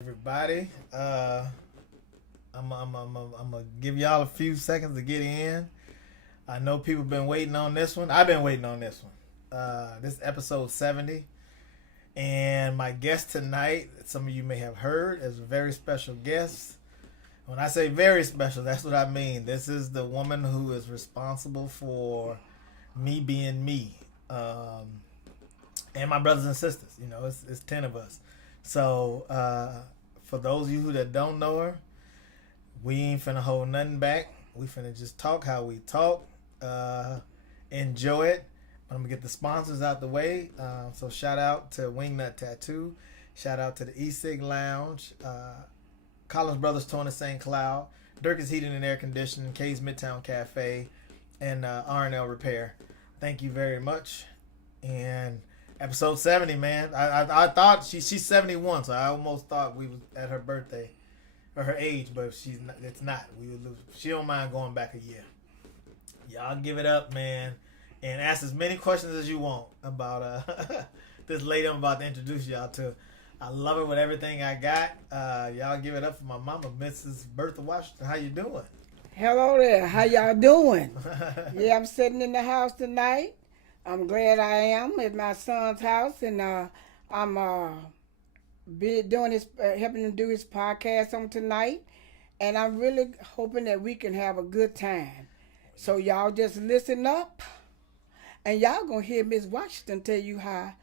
Everybody. I'm gonna give y'all a few seconds to get in. I know people been waiting on this one. I've been waiting on this one. This is episode 70, and my guest tonight, some of you may have heard, is a very special guest. When I say very special, that's what I mean. This is the woman who is responsible for me being me, and my brothers and sisters. You know, it's 10 of us. So for those of you that don't know her, we ain't finna hold nothing back. We finna just talk how we talk. Enjoy it. I'm gonna get the sponsors out the way. So shout out to Wingnut Tattoo. Shout out to the E-Sig Lounge. Collins Brothers Torn St. Cloud. Dirk's Heating and Air Conditioning. K's Midtown Cafe. And R&L Repair. Thank you very much. And episode 70, man. I thought she's 71, so I almost thought we was at her birthday or her age, but she's not, it's not. She don't mind going back a year. Y'all give it up, man, and ask as many questions as you want about this lady I'm about to introduce y'all to. I love her with everything I got. Y'all give it up for my mama, Mrs. Bertha Washington. How you doing? Hello there. How y'all doing? Yeah, I'm sitting in the house tonight. I'm glad I am at my son's house, and I'm doing his, helping him do his podcast on tonight, and I'm really hoping that we can have a good time. So y'all just listen up, and y'all gonna hear Miss Washington tell you how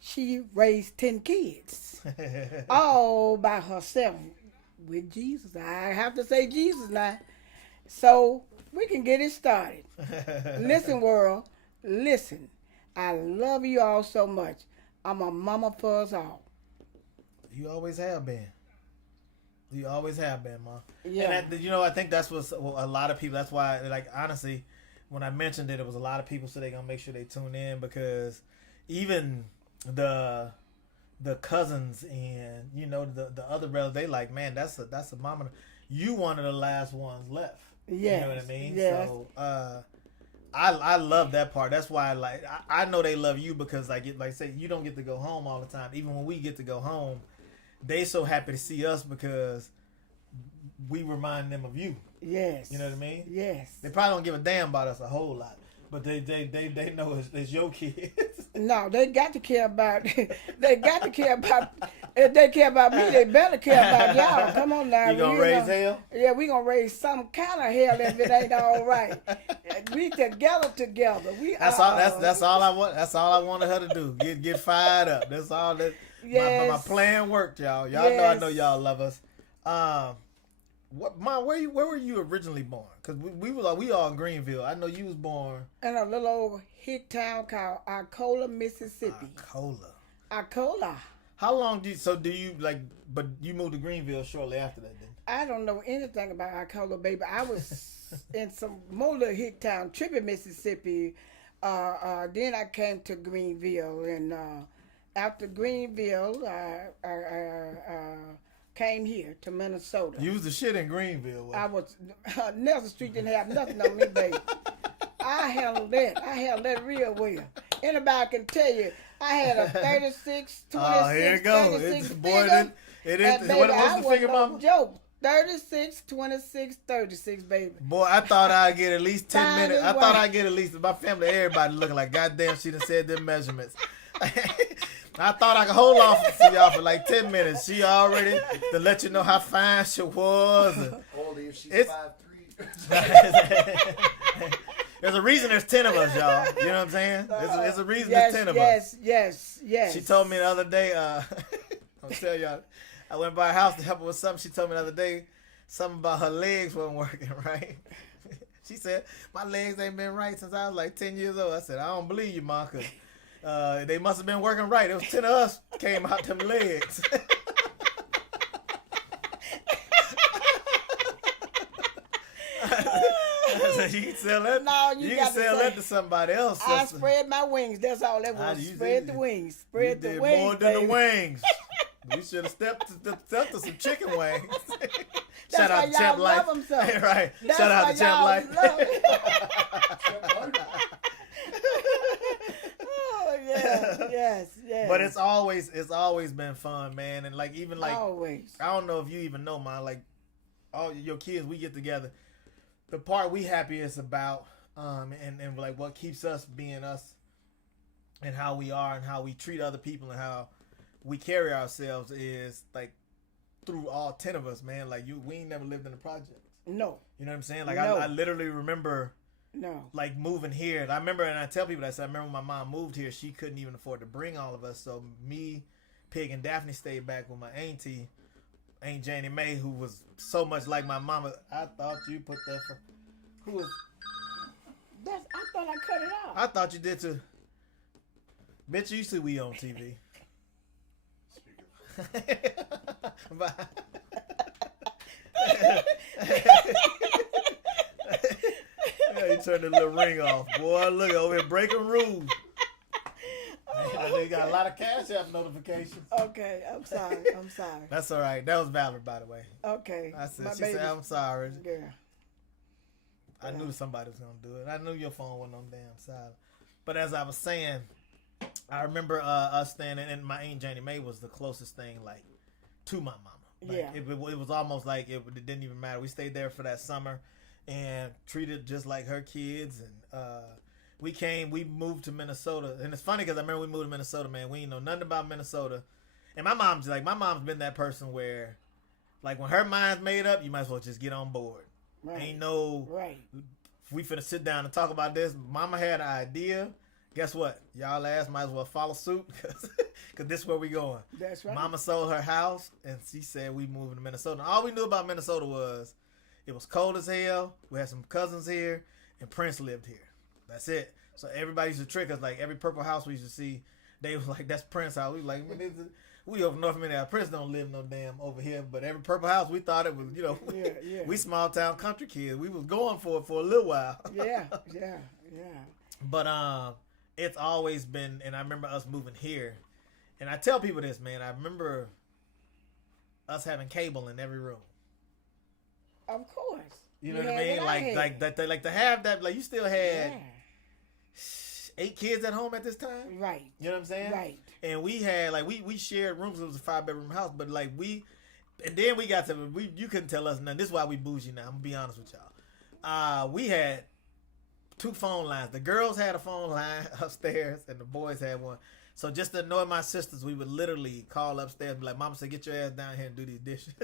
she raised 10 kids, all by herself with Jesus. I have to say Jesus now. So we can get it started. Listen, world. Listen, I love you all so much. I'm a mama for us all. You always have been. You always have been, Mom. Yeah. And I think that's what a lot of people. That's why, like, honestly, when I mentioned it, it was a lot of people, so they're gonna make sure they tune in, because even the cousins and the other brothers, they like, man, that's a mama. You one of the last ones left. Yeah. You know what I mean? Yes. So I love that part. That's why I know they love you, because like I say, you don't get to go home all the time. Even when we get to go home, they so happy to see us because we remind them of you. Yes. You know what I mean? Yes. They probably don't give a damn about us a whole lot, but they know it's your kids. No, they got to care about. They got to care about. If they care about me, they better care about y'all. Come on now. You gonna raise hell? Yeah, we gonna raise some kind of hell if it ain't all right. We together. That's all I want. That's all I wanted her to do. Get fired up. That's all that. Yes. My plan worked, y'all. Y'all know I know y'all love us. Where were you originally born? Cause we all Greenville. I know you was born in a little old hick town called Arcola, Mississippi. Arcola. How long do you like? But you moved to Greenville shortly after that, didn't you? I don't know anything about Arcola, baby. I was in some more little hick town, Trippy, Mississippi. Then I came to Greenville, and after Greenville, I came here to Minnesota. You was the shit in Greenville. I was. Nelson Street didn't have nothing on me, baby. I handled that real well. Anybody can tell you, I had a 36, 26, oh, here it goes. 36 figure. It is. And baby, What's the figure, Mama? Joke. 36, 26, 36, baby. Boy, I thought I'd get at least 10 minutes. I thought I'd get at least, my family, everybody looking like, goddamn, she done said them measurements. I thought I could hold off to y'all for like 10 minutes. She already, to let you know how fine she was. Only if she's 5'3". There's a reason there's 10 of us, y'all. You know what I'm saying? There's a reason there's 10 of us. Yes. She told me the other day, I'll tell y'all, I went by her house to help her with something. She told me the other day something about her legs wasn't working right. She said, my legs ain't been right since I was like 10 years old. I said, I don't believe you, Ma, because they must have been working right. It was 10 of us came out them legs. You can sell that. No, you can sell that to somebody else. I spread my wings. That's all that was. Spread the wings. Spread the wings. More than the wings. We should have stepped to some chicken wings. Shout out to Champ Life. So. Right. Shout out to Champ Life. Oh yeah. yes. But it's always been fun, man. And like even like always. I don't know if you even know, man. Like all your kids, we get together. The part we happiest about, and like what keeps us being us, and how we are, and how we treat other people, and how we carry ourselves is like through all 10 of us, man. Like we ain't never lived in the projects. No. You know what I'm saying? Like No. I literally remember. No. Like moving here. I remember, and I tell people that I remember when my mom moved here, she couldn't even afford to bring all of us. So me, Pig, and Daphne stayed back with my auntie, Aunt Janie Mae, who was so much like my mama. I thought you put that for who was? I thought I cut it off. I thought you did too. Bitch, you see we on TV. Bye. Yeah, you turned the little ring off. Boy, look over here breaking rules. You got a lot of Cash App notifications. Okay, I'm sorry. That's all right. That was Valerie, by the way. Okay. She said, I'm sorry. Girl. I knew somebody was going to do it. I knew your phone wasn't on damn side. But as I was saying, I remember us standing, and my Aunt Janie Mae was the closest thing, like, to my mama. Like, yeah. It was almost like it didn't even matter. We stayed there for that summer and treated just like her kids. And we moved to Minnesota. And it's funny because I remember we moved to Minnesota, man. We didn't know nothing about Minnesota. And my mom's been that person where, like, when her mind's made up, you might as well just get on board. Right. Ain't no, right. We finna sit down and talk about this. Mama had an idea. Guess what? Y'all ass might as well follow suit because this is where we going. That's right. Mama sold her house and she said we moving to Minnesota. And all we knew about Minnesota was it was cold as hell. We had some cousins here and Prince lived here. That's it. So everybody used to trick us. Like every purple house we used to see, they was like, that's Prince house. We like, we over North Minneapolis. Prince don't live no damn over here. But every purple house, we thought it was, yeah. We small town country kids. We was going for it for a little while. yeah. But it's always been, and I remember us moving here. And I tell people this, man. I remember us having cable in every room. Of course. You know what I mean? Like to have that. Like you still had 8 kids at home at this time. Right. You know what I'm saying? Right. And we had we shared rooms. It was a 5-bedroom house, but like and then we got to you couldn't tell us nothing. This is why we bougie now. I'm gonna be honest with y'all. We had 2 phone lines. The girls had a phone line upstairs, and the boys had one. So just to annoy my sisters, we would literally call upstairs and be like, "Mama said, get your ass down here and do these dishes."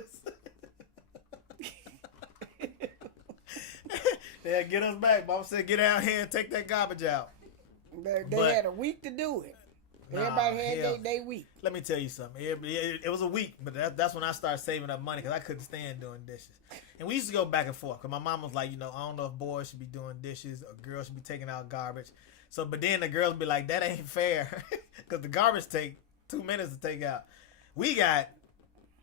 They'd get us back. Mama said, get down here and take that garbage out. They had a week to do it. Everybody had their week. Let me tell you something. It was a week, but that's when I started saving up money because I couldn't stand doing dishes. And we used to go back and forth because my mom was like, I don't know if boys should be doing dishes or girls should be taking out garbage. So, but then the girls would be like, that ain't fair because the garbage take 2 minutes to take out. We got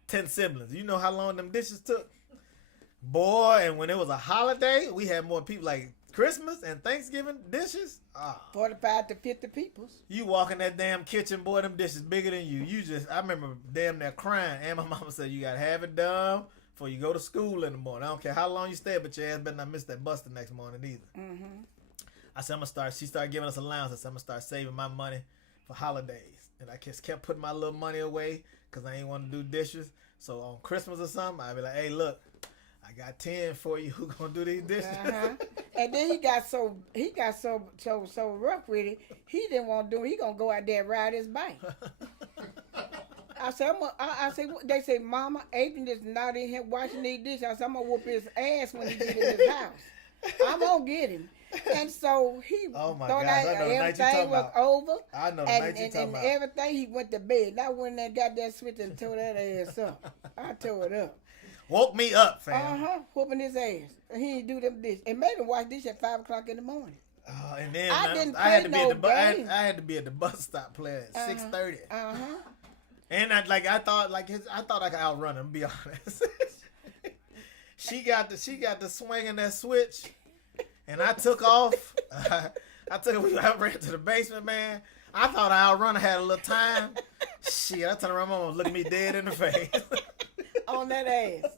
10 siblings. You know how long them dishes took? Boy, and when it was a holiday, we had more people like Christmas and Thanksgiving dishes. 45 to 50 people. You walk in that damn kitchen, boy, them dishes bigger than you. I remember damn near crying. And my mama said, you got to have it done before you go to school in the morning. I don't care how long you stay, but your ass better not miss that bus the next morning either. Mm-hmm. I said, she started giving us allowance. I said, I'm going to start saving my money for holidays. And I just kept putting my little money away because I ain't want to do dishes. So on Christmas or something, I'd be like, hey, look. I got 10 for you. Who gonna do these dishes? And then he got so rough with it. He didn't want to do it. He gonna go out there and ride his bike. I said, they say, Mama, Adrian is not in here washing these dishes. I said, I'm gonna whoop his ass when he get in his house. I'm gonna get him. And so he thought everything was over. I know the night you talking about. And everything, he went to bed. I went there, got that switch and tore that ass up. I tore it up. Woke me up, fam. Whooping his ass. And he didn't do them dishes. And made him wash dishes at 5 o'clock in the morning. And then I I had to be at the bus stop playing at 6:30. And I thought I could outrun him. To be honest, she got the swing in that switch, and I took off. I ran to the basement, man. I thought I outrun. I had a little time. Shit, I turned around, my mama was looking me dead in the face. On that ass.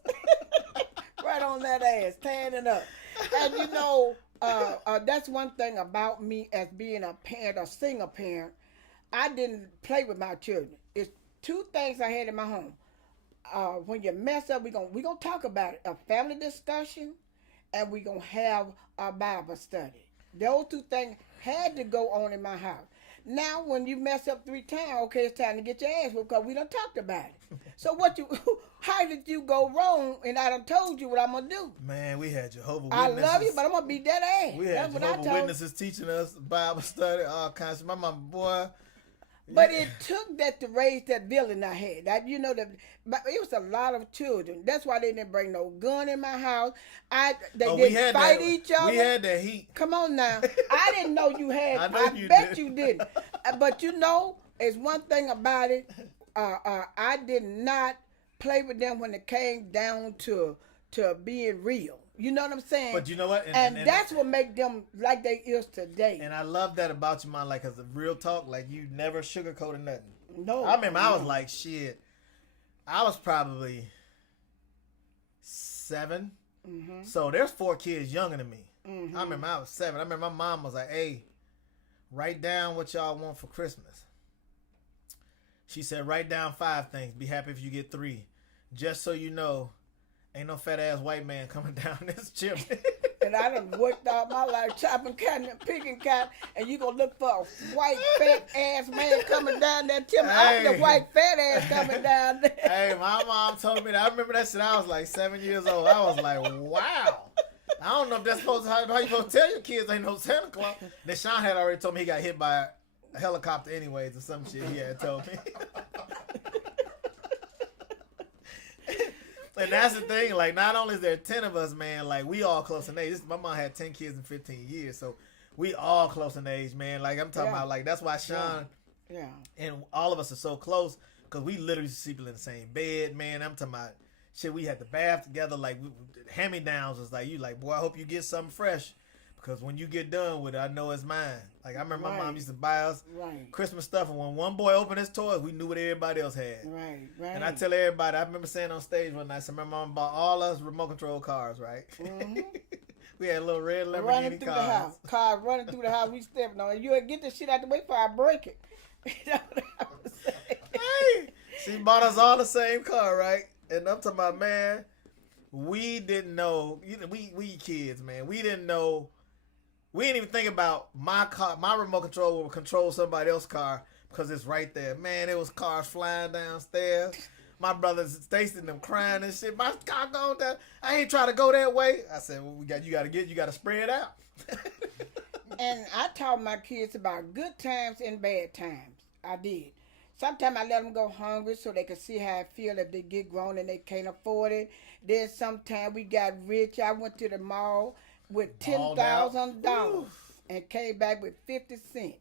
Right on that ass, standing up. And that's one thing about me as being a parent, a single parent. I didn't play with my children. It's two things I had in my home. When you mess up, we gonna talk about it. A family discussion, and we gonna have a Bible study. Those two things had to go on in my house. Now, when you mess up 3 times, okay, it's time to get your ass whooped because we done talked about it. So how did you go wrong? And I done told you what I'm gonna do. Man, we had Jehovah I Witnesses. love you, but I'm gonna beat that ass. We had Jehovah Witnesses teaching us Bible study, all kinds of. My mama, boy. But it took that to raise that villain I had. That but it was a lot of children. That's why they didn't bring no gun in my house. They didn't fight each other. We had that heat. Come on now. I didn't know you had. I bet you didn't. But it's one thing about it. I did not play with them when it came down to being real. You know what I'm saying? But you know what? And that's what make them like they is today. And I love that about you, man. Like, as a real talk, like, you never sugarcoated nothing. No. I remember I was like, shit. I was probably 7. Mm-hmm. So there's 4 kids younger than me. Mm-hmm. I remember I was 7. I remember my mom was like, hey, write down what y'all want for Christmas. She said, write down 5 things. Be happy if you get 3. Just so you know, ain't no fat ass white man coming down this chimney. And I done worked all my life chopping cotton and picking cotton, and you gonna look for a white fat ass man coming down that chimney. I'm the white fat ass coming down there. Hey, my mom told me that. I remember that shit. I was like 7 years old. I was like, wow. I don't know if that's supposed to how you supposed to tell your kids ain't no Santa Claus. Then Sean had already told me he got hit by a helicopter anyways or some shit he had told me. And that's the thing, like, not only is there 10 of us, man, like, we all close in age. My mom had 10 kids in 15 years, so we all close in age, man. Like, I'm talking about, like, that's why Sean and all of us are so close, because we literally sleep in the same bed, man. I'm talking about, shit, we had the bath together, like, hand-me-downs was like, you like, boy, I hope you get something fresh, because when you get done with it, I know it's mine. Like, I remember my mom used to buy us Christmas stuff, and when one boy opened his toys, we knew what everybody else had. Right. And I tell everybody, I remember saying on stage one night, so my mom bought all us remote control cars, right? Mm-hmm. We had little red Lamborghini running through cars. the house. Cars running through the house, we stepping on it. You get the shit out the way before I break it. You know what I was saying? Hey, she bought us all the same car, right? And I'm talking about, man, we didn't know, we kids, man, we didn't know. We didn't even think about my car. My remote control will control somebody else's car because it's right there. Man, there was cars flying downstairs. My brothers tasting them crying and shit. My car going down. I ain't trying to go that way. I said, well, you got to spread out. And I taught my kids about good times and bad times. I did. Sometimes I let them go hungry so they can see how I feel if they get grown and they can't afford it. Then sometimes we got rich. I went to the mall with $10,000 and came back with 50 cents.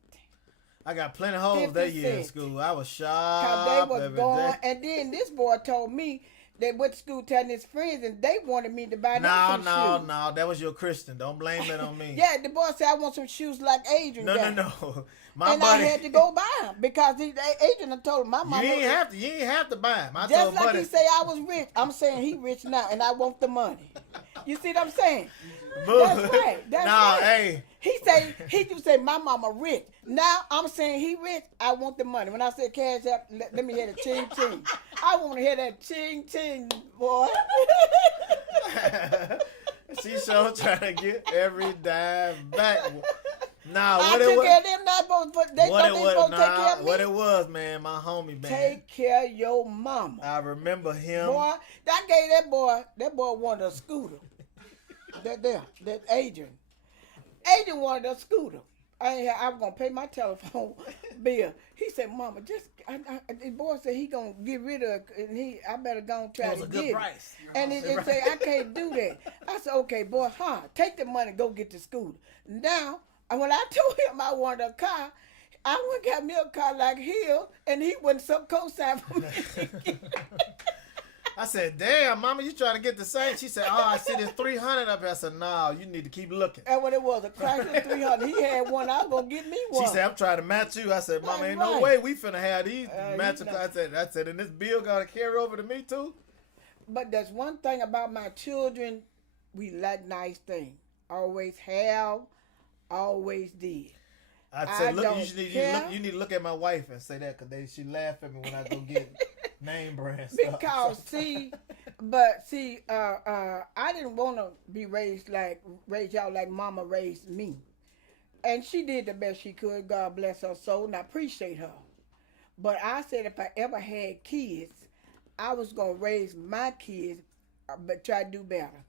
I got plenty of hoes that year in school. I was sharp. Cause they was going, and then this boy told me they went to school telling his friends, and they wanted me to buy them some shoes. No, that was your Christian. Don't blame that on me. Yeah, the boy said I want some shoes like Adrian. No. My buddy, I had to go buy them because Adrian told him my mama. You ain't have to buy them. Just like he say I was rich, I'm saying he rich now, and I want the money. You see what I'm saying? That's right. That's right. Hey. He used to say my mama rich. Now I'm saying he rich. I want the money. When I said cash out, let me hear the ching ching. I want to hear that ching ching, boy. She sure trying to get every dime back. Nah, I took care of them. They supposed to take care of me. What it was, man, my homie, man. Take care of your mama. I remember him. Boy, I gave that boy wanted a scooter. that Adrian. Adrian wanted a scooter. I was going to pay my telephone bill. He said, Mama, the boy said he going to get rid of it, and I better go and try to get it. It was a good price. And it said, I can't do that. I said, okay, boy, take the money, go get the scooter. Now, when I told him I wanted a car, I went and got me a car like Hill, and he went some co-sign for me. I said, damn, Mama, you trying to get the same? She said, I see this 300 up here. I said, no, you need to keep looking. And what it was, a Chrysler 300. He had one. I was going to get me one. She said, I'm trying to match you. I said, Mama, ain't no way we finna have these matching. I said, and this bill got to carry over to me too? But there's one thing about my children. We like nice things. Always have, always did. I said, look, don't care. you need to look at my wife and say that because she laugh at me when I go get name brand stuff. Because see, I didn't want to be raised y'all like Mama raised me, and she did the best she could. God bless her soul, and I appreciate her. But I said if I ever had kids, I was gonna raise my kids, but try to do better.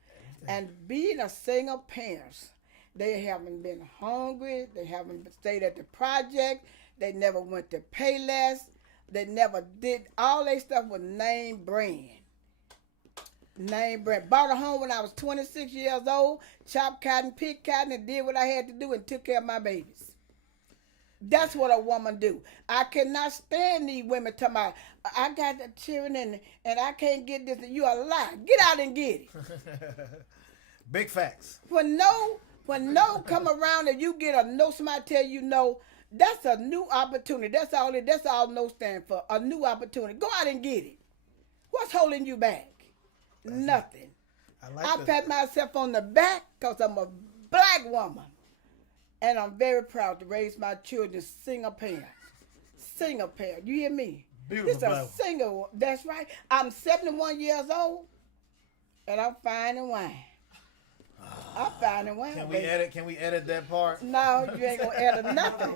And being a single parent, they haven't been hungry. They haven't stayed at the project. They never went to Payless. They never did. All their stuff was name brand. Name brand. Bought a home when I was 26 years old. Chopped cotton, picked cotton, and did what I had to do and took care of my babies. That's what a woman do. I cannot stand these women talking about, I got the children and I can't get this. You a lie. Get out and get it. Big facts. When no come around and you get a no, somebody tell you no, that's a new opportunity. That's all no stand for. A new opportunity. Go out and get it. What's holding you back? Nothing. I pat myself on the back because I'm a black woman. And I'm very proud to raise my children single parent. Single parent. You hear me? Beautiful. It's a single. That's right. I'm 71 years old, and I'm fine and wine. I'm fine and wine. Can we edit that part? No, you ain't gonna edit nothing.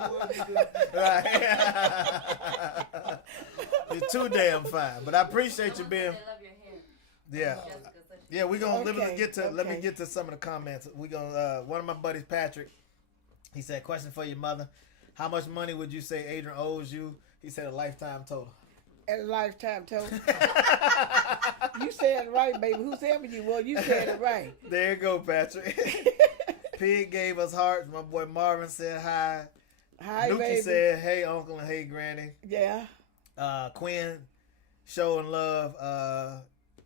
Right. You're too damn fine. But I appreciate you being. Yeah. Yeah, we're gonna let me get to some of the comments. We gonna one of my buddies, Patrick. He said, question for your mother. How much money would you say Adrian owes you? He said a lifetime total. A lifetime total. You said it right, baby. Who said it for you? Well, you said it right. There you go, Patrick. Pig gave us hearts. My boy Marvin said hi. Hi, Nuki baby. said, hey, uncle, and hey, granny. Yeah. Quinn showing love.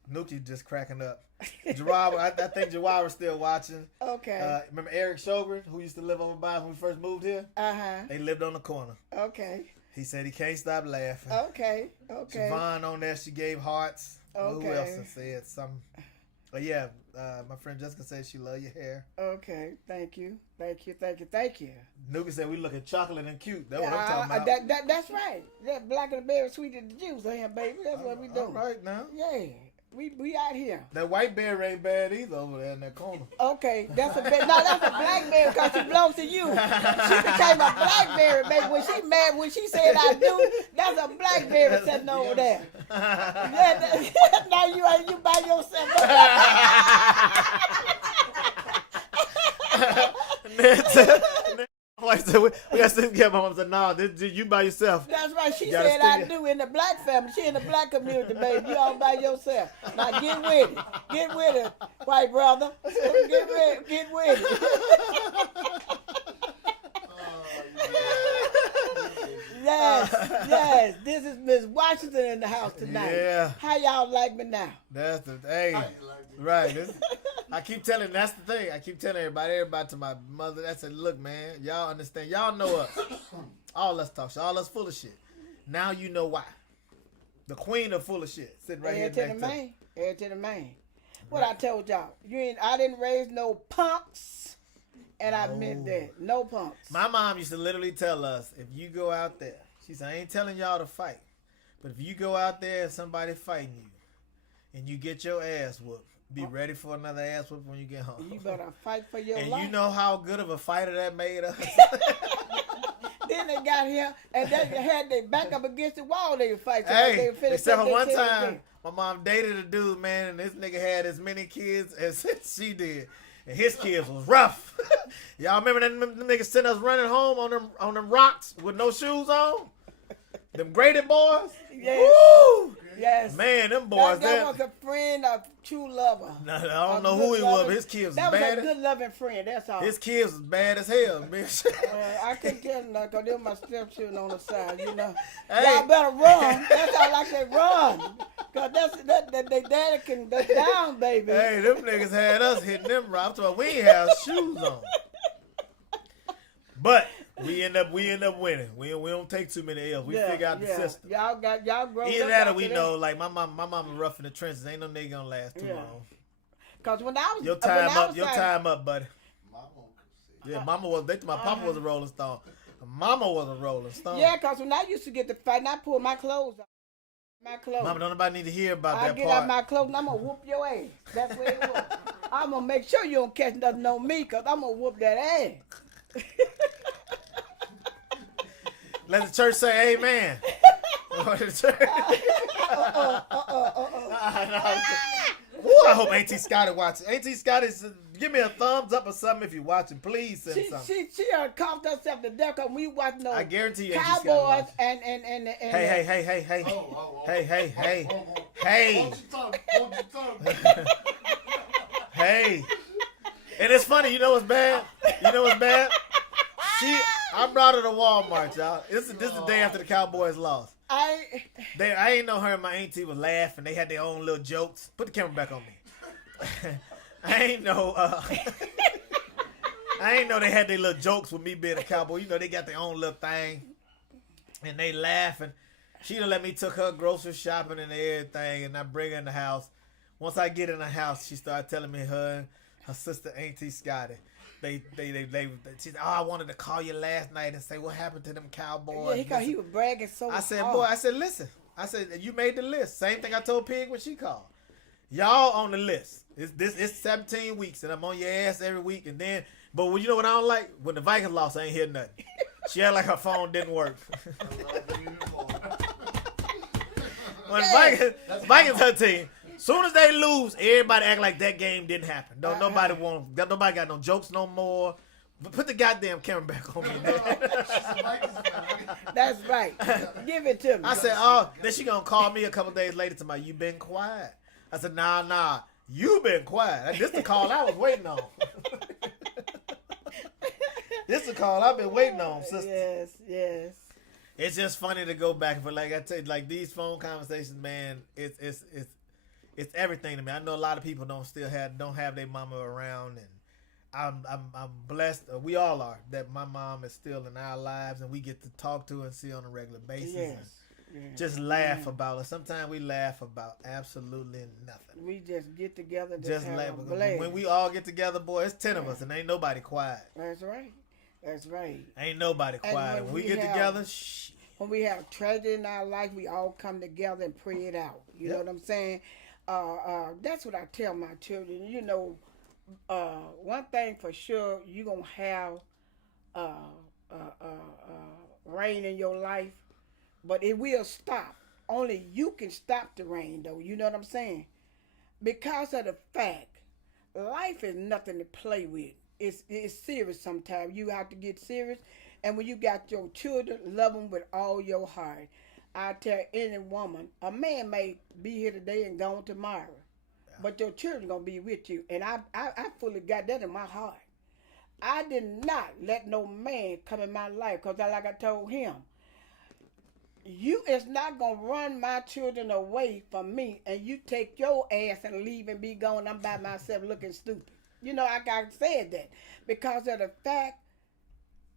Nuki just cracking up. Jawara, I think Jawara's still watching. Okay. Remember Eric Shogren, who used to live over by when we first moved here? Uh-huh. They lived on the corner. Okay. He said he can't stop laughing. Okay. Siobhan on there, she gave hearts. Okay. Who else said something? But yeah, my friend Jessica said she love your hair. Okay. Thank you. Nuki said we looking chocolate and cute. That's what I'm talking about. That's right. That black and the berry sweet as the juice on here, baby. That's what we doing. All right now. Yeah. We out here. That white bear ain't bad either over there in that corner. Okay, that's a blackberry because she belongs to you. She became a blackberry, baby. When she mad, when she said I do, that's a blackberry sitting over there. Now you by yourself. We got to get my mom said, nah, you by yourself. That's right. She said I do in the black family. She in the black community, baby. You all by yourself. Now get with it, white brother. Get with it. Yes. This is Miss Washington in the house tonight. Yeah. How y'all like me now? That's the right. I keep telling. That's the thing. I keep telling everybody to my mother. I said, look, man, y'all understand. Y'all know us. All us talk shit. All us full of shit. Now you know why. The queen of full of shit sitting right here next to me. Heir to the main. What I told y'all, I didn't raise no punks, and I meant that. No punks. My mom used to literally tell us, if you go out there, she said, I ain't telling y'all to fight, but if you go out there and somebody fighting you, and you get your ass whooped, be ready for another ass whoop when you get home. You better fight for your life. And you know how good of a fighter that made us. Then they got here and they had their back up against the wall. They would fight. Hey, except for one time, my mom dated a dude, man, and this nigga had as many kids as she did, and his kids was rough. Y'all remember them niggas sent us running home on them rocks with no shoes on? Them graded boys? Yes. Woo! Yes. Man, them boys. That was a friend, a true lover. No, I don't know who he was, but his kids was bad. That was a good loving friend, that's all. His kids was bad as hell, bitch. I couldn't tell them because they were my stepchildren on the side, you know. Hey. Y'all better run. That's all I say, run. Because they daddy can go down, baby. Hey, them niggas had us hitting them rocks, so we ain't have shoes on. But we end up winning. We don't take too many L's. We figure out the system. Y'all grown up. Either that or we know, like my mama rough in the trenches. Ain't no nigga gonna last too long. Cause when I was your time up, buddy. Yeah, mama was. My papa was a Rolling Stone. Mama was a Rolling Stone. Yeah, because when I used to get the fight, and I pull my clothes off. My clothes. Mama, don't nobody need to hear about I that get part. out my clothes and I'm going to whoop your ass. That's where it was. I'm going to make sure you don't catch nothing on me because I'm going to whoop that ass. Let the church say amen. Ooh, I hope Auntie Scotty watching. Auntie Scotty, give me a thumbs up or something if you're watching. Please send something. She coughed herself to death because we watching those I guarantee you, Auntie Cowboys Scotty and hey. Hey. Hold your tongue. Hey. And it's funny, you know what's bad? I brought her to Walmart, y'all. This is the day after the Cowboys lost. I ain't know her and my auntie was laughing. They had their own little jokes. Put the camera back on me. I ain't know they had their little jokes with me being a cowboy. You know, they got their own little thing. And they laughing. She done let me took her grocery shopping and everything, and I bring her in the house. Once I get in the house, she started telling me her sister Auntie Scotty. She said, I wanted to call you last night and say what happened to them Cowboys. Yeah, he was bragging so I said, hard. boy, I said, listen. I said, you made the list. Same thing I told Pig when she called. Y'all on the list. It's 17 weeks, and I'm on your ass every week. But you know what I don't like? When the Vikings lost, I ain't hear nothing. She had like her phone didn't work. When Vikings her team. Soon as they lose, everybody act like that game didn't happen. Nobody got no jokes no more. Put the goddamn camera back on me. That's right. Give it to me. I said, then she gonna call me a couple days later to you been quiet. I said, nah, you been quiet. This the call I was waiting on. This the call I've been waiting on, sister. Yes. It's just funny to go back, but like I tell you, like these phone conversations, man, it's everything to me. I know a lot of people don't have their mama around, and I'm blessed. We all are that my mom is still in our lives, and we get to talk to her and see her on a regular basis. And just laugh about it. Sometimes we laugh about absolutely nothing. We just get together. Just laugh. When we all get together, boy, it's 10 of us, and ain't nobody quiet. That's right. Ain't nobody quiet. When we get together, shh. When we have tragedy in our life, we all come together and pray it out. You know what I'm saying? That's what I tell my children. You know, one thing for sure, you're going to have rain in your life, but it will stop. Only you can stop the rain, though. You know what I'm saying? Because of the fact, life is nothing to play with. It's serious sometimes. You have to get serious. And when you got your children, love them with all your heart. I tell any woman, a man may be here today and gone tomorrow, but your children going to be with you. And I fully got that in my heart. I did not let no man come in my life because like I told him, you is not going to run my children away from me and you take your ass and leave and be gone. I'm by myself looking stupid. You know, I said that because of the fact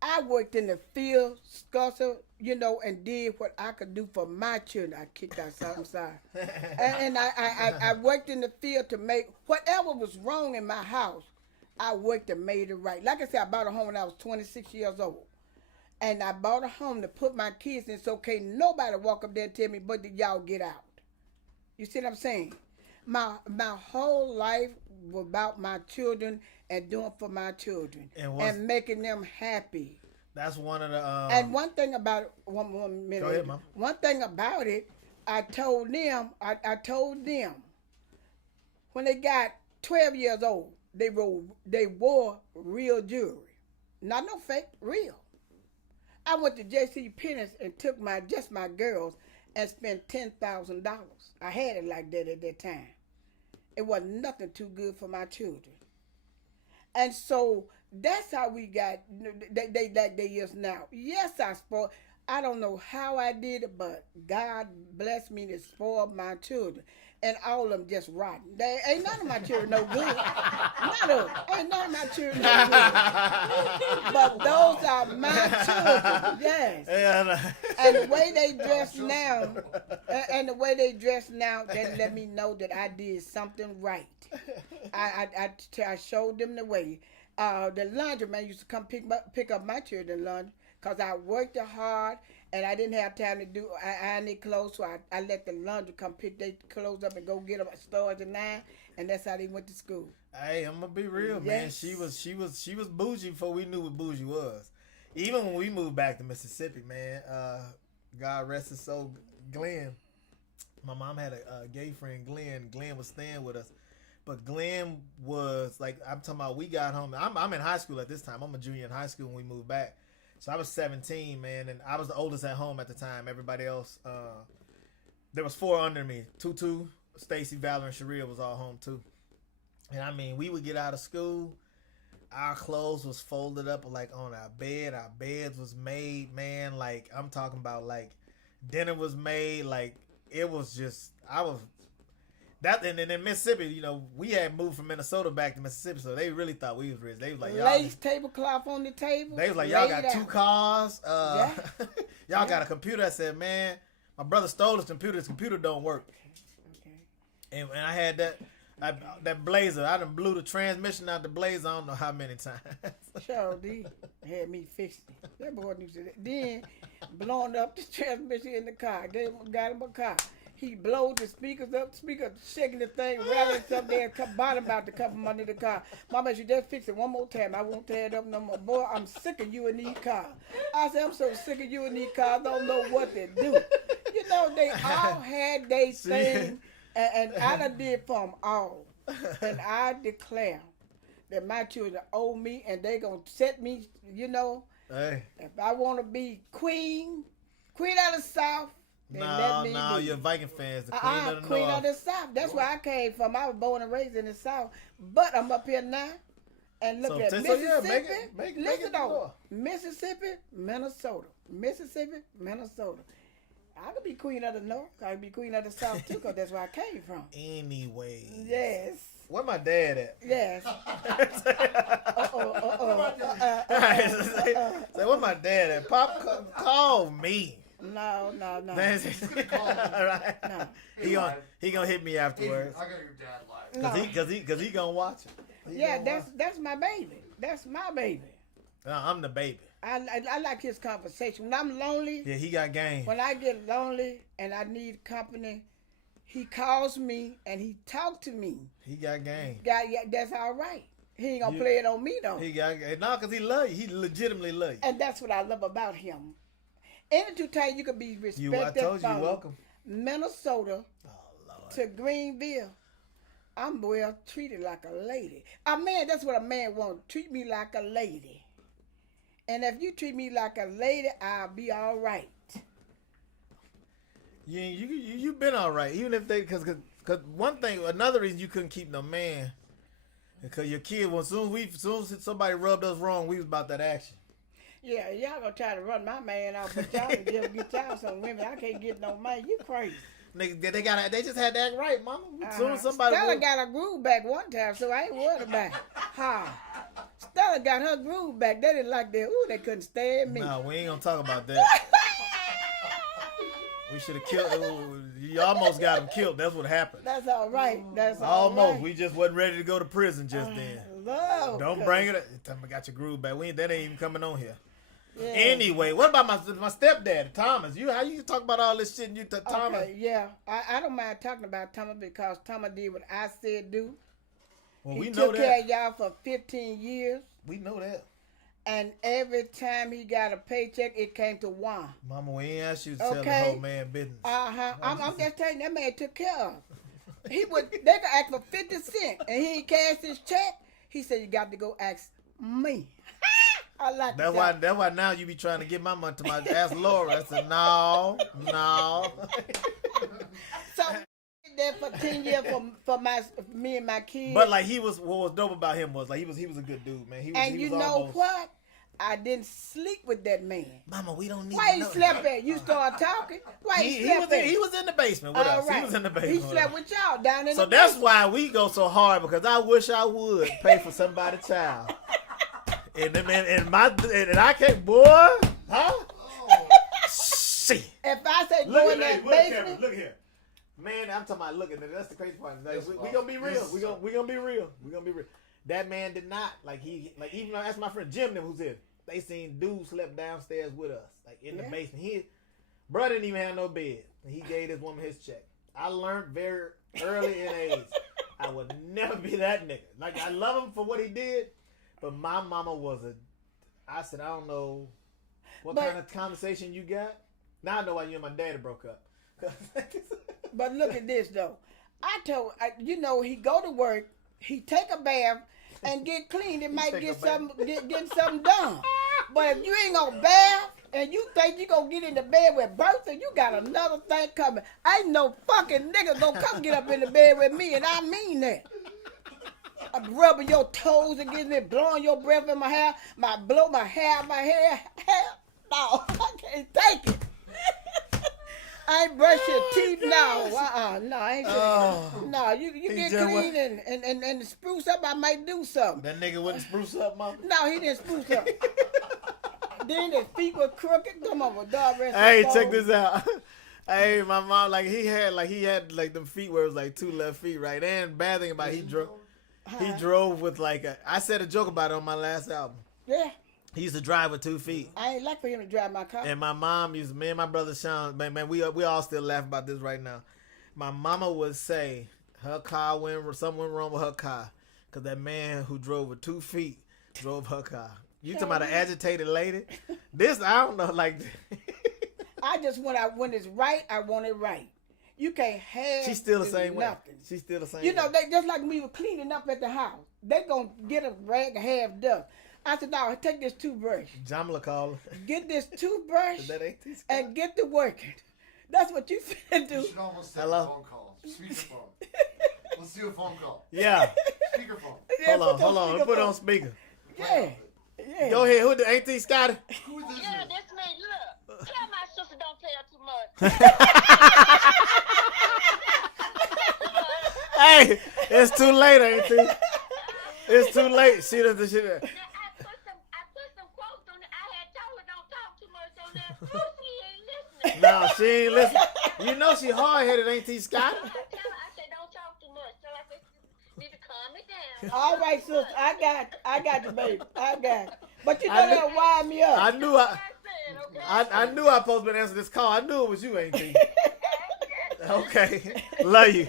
I worked in the field, Scusser, you know, and did what I could do for my children. I kicked outside, I'm sorry. And I worked in the field to make whatever was wrong in my house, I worked and made it right. Like I said, I bought a home when I was 26 years old. And I bought a home to put my kids in so can't nobody walk up there and tell me, but did y'all get out? You see what I'm saying? My whole life was about my children and doing for my children and making them happy. That's one of the. And one thing about it, one minute. Go ahead, Mom. One thing about it, I told them when they got 12 years old, they wore real jewelry, not no fake, real. I went to J.C. Penney's and took my girls and spent $10,000. I had it like that at that time. It wasn't nothing too good for my children. And so that's how we got, they like they is now. Yes, I spoiled. I don't know how I did it, but God blessed me to spoil my children. And all of them just rotten. They ain't none of my children no good. None of them. Ain't none of my children no good. But those are my children. Yes. And the way they dress now, that let me know that I did something right. I showed them the way. The laundry man used to come pick up my children lunch because I worked hard and I didn't have time to do iron their clothes, so I let the laundry come pick their clothes up and go get them at storage at 9, and that's how they went to school. Hey, I'm gonna be real, man. She was bougie before we knew what bougie was. Even when we moved back to Mississippi, man. God rest his soul, Glenn. My mom had a gay friend, Glenn. Glenn was staying with us. But Glenn was like, I'm talking about, we got home. I'm in high school at this time. I'm a junior in high school when we moved back. So I was 17, man, and I was the oldest at home at the time. Everybody else, there was 4 under me. Tutu, Stacy, Valor, and Sharia was all home too. And I mean, we would get out of school. Our clothes was folded up like on our bed. Our beds was made, man. Like, I'm talking about, like, dinner was made. Like, it was just, and then in Mississippi, you know, we had moved from Minnesota back to Mississippi, so they really thought we was rich. They was like, y'all, lace tablecloth on the table. They was like, y'all got 2 cars. Y'all got a computer. I said, man, my brother stole his computer. His computer don't work. Okay. And I had that Blazer. I done blew the transmission out the Blazer. I don't know how many times. Sure did. Had me fixed it. That boy knew that. Then blowing up the transmission in the car. Got him a car. He blowed the speakers up, shaking the thing, rattling something there, bottom about to come under the car. Mama, you just fix it one more time. I won't tear it up no more. Boy, I'm sick of you in these cars. I said, I'm so sick of you in these cars, I don't know what to do. You know, they all had their thing, and I done did for them all. And I declare that my children owe me, and they going to set me, you know, hey. If I want to be queen out of the South, no, you're Viking fans. The queen of the South. That's where I came from. I was born and raised in the South. But I'm up here now. And look at Mississippi. Listen though. Mississippi, Minnesota. Mississippi, Minnesota. I could be queen of the North. I could be queen of the South too, because that's where I came from. Anyway. Yes. Where my dad at? Yes. Say, where my dad at? Pop, call me. No. Right. No. He gonna hit me afterwards. I got your dad live. Cause he gonna watch it. That's my baby. That's my baby. No, I'm the baby. I like his conversation. When I'm lonely. Yeah, he got game. When I get lonely and I need company, he calls me and he talk to me. He got game. Yeah, that's all right. He ain't gonna play it on me though. He got cause he love you. He legitimately love you. And that's what I love about him. Any two times you could be respected. I told you, you're welcome. Minnesota to Greenville, I'm well treated like a lady. A man, that's what a man wants. Treat me like a lady. And if you treat me like a lady, I'll be all right. You've been all right, even if cause another reason you couldn't keep no man, because your kid, as soon as somebody rubbed us wrong, we was about that action. Yeah, y'all gonna try to run my man out, but y'all can get y'all some women. I can't get no man. You crazy. They just had to act right, mama. As soon as somebody Stella got her groove back one time, so I ain't worried about it. Stella got her groove back. They didn't like that. Ooh, they couldn't stand me. No, we ain't gonna talk about that. We should have killed. You almost got him killed. That's what happened. That's all right. That's almost. All right. We just wasn't ready to go to prison just then. Don't bring it up. Tell me I got your groove back. That ain't even coming on here. Yeah. Anyway, what about my stepdad, Thomas? How you talk about all this shit and you Thomas? Okay, yeah. I don't mind talking about Thomas because Thomas did what I said do. Well, he took care of y'all for 15 years. We know that. And every time he got a paycheck, it came to one. Mama, we ain't asked you to tell the whole man business. I'm just telling you, that man took care of. They could ask for 50 cents, and he ain't cashed his check. He said, you got to go ask me. I like that's why now you be trying to get my money to my ask Laura. I said no. So there for 10 years for me and my kids. But like what was dope about him was like he was a good dude, man. He was almost... what? I didn't sleep with that man. Mama, we don't need. Why he slept at? You start talking. Why he slept at? He was in the basement with us. Right. He was in the basement. He slept with y'all down in the basement. So that's why we go so hard, because I wish I would pay for somebody's child. And I can't, boy, huh? See. If I say go in that basement, look here, man. I'm talking about looking. That's the crazy part. Like, we gonna be real. We gonna be real. That man did not even though that's my friend Jim, who's here. they seen dude slept downstairs with us, like in the basement. His brother didn't even have no bed. And he gave this woman his check. I learned very early in age, I would never be that nigga. Like, I love him for what he did, but my mama I said, I don't know what kind of conversation you got. Now I know why you and my daddy broke up. But look at this, though. He go to work, he take a bath, and get clean. It might get something done. But if you ain't gonna bath, and you think you gonna get in the bed with Bertha, you got another thing coming. Ain't no fucking nigga gonna come get up in the bed with me, and I mean that. I'm rubbing your toes against me, blowing your breath in my hair, blow my hair out my hair. No, I can't take it. I ain't brush your teeth now. No, I ain't. No, you get clean and spruce up. I might do something. That nigga wouldn't spruce up, mama. No, he didn't spruce up. Then his feet were crooked. Come on, dog. Hey, check this out. Hey, my mom, he had them feet where it was like two left feet, right? And bad thing about it, he drove with I said a joke about it on my last album. Yeah. He used to drive with 2 feet. I ain't like for him to drive my car. And my mom me and my brother Sean, man, we all still laugh about this right now. My mama would say something went wrong with her car, because that man who drove with 2 feet drove her car. You talking about an agitated lady? This, I don't know, I just, when it's right, I want it right. You can't have She's still the same nothing. way. She's still the same way. They just like we were cleaning up at the house. They gonna get a rag and half dust. I said, no, take this toothbrush. Jamla called. Get this toothbrush and get to working. That's what you finna do. You should almost take a phone call. Speakerphone. Let's do a phone call. Yeah. Speakerphone. Yeah, hold on. Let's put it on speaker. Yeah. Go ahead. Ain't these Scotty? Who is this? Yeah, that's me. Look. Tell my sister don't tell too much. Hey, it's too late, ain't it? It's too late. She doesn't. I put some quotes on it. I had told her don't talk too much on that. Oh, she ain't listening. No, she ain't listening. You know she hard-headed, ain't she, Scott? I tell her, I said don't talk too much. So I said you need to calm it down. All right, sister. I got you, baby. I got you. But you know that'll wind me up. I knew I knew I supposed to be answering this call. I knew it was you, ain't she? Okay. Love you.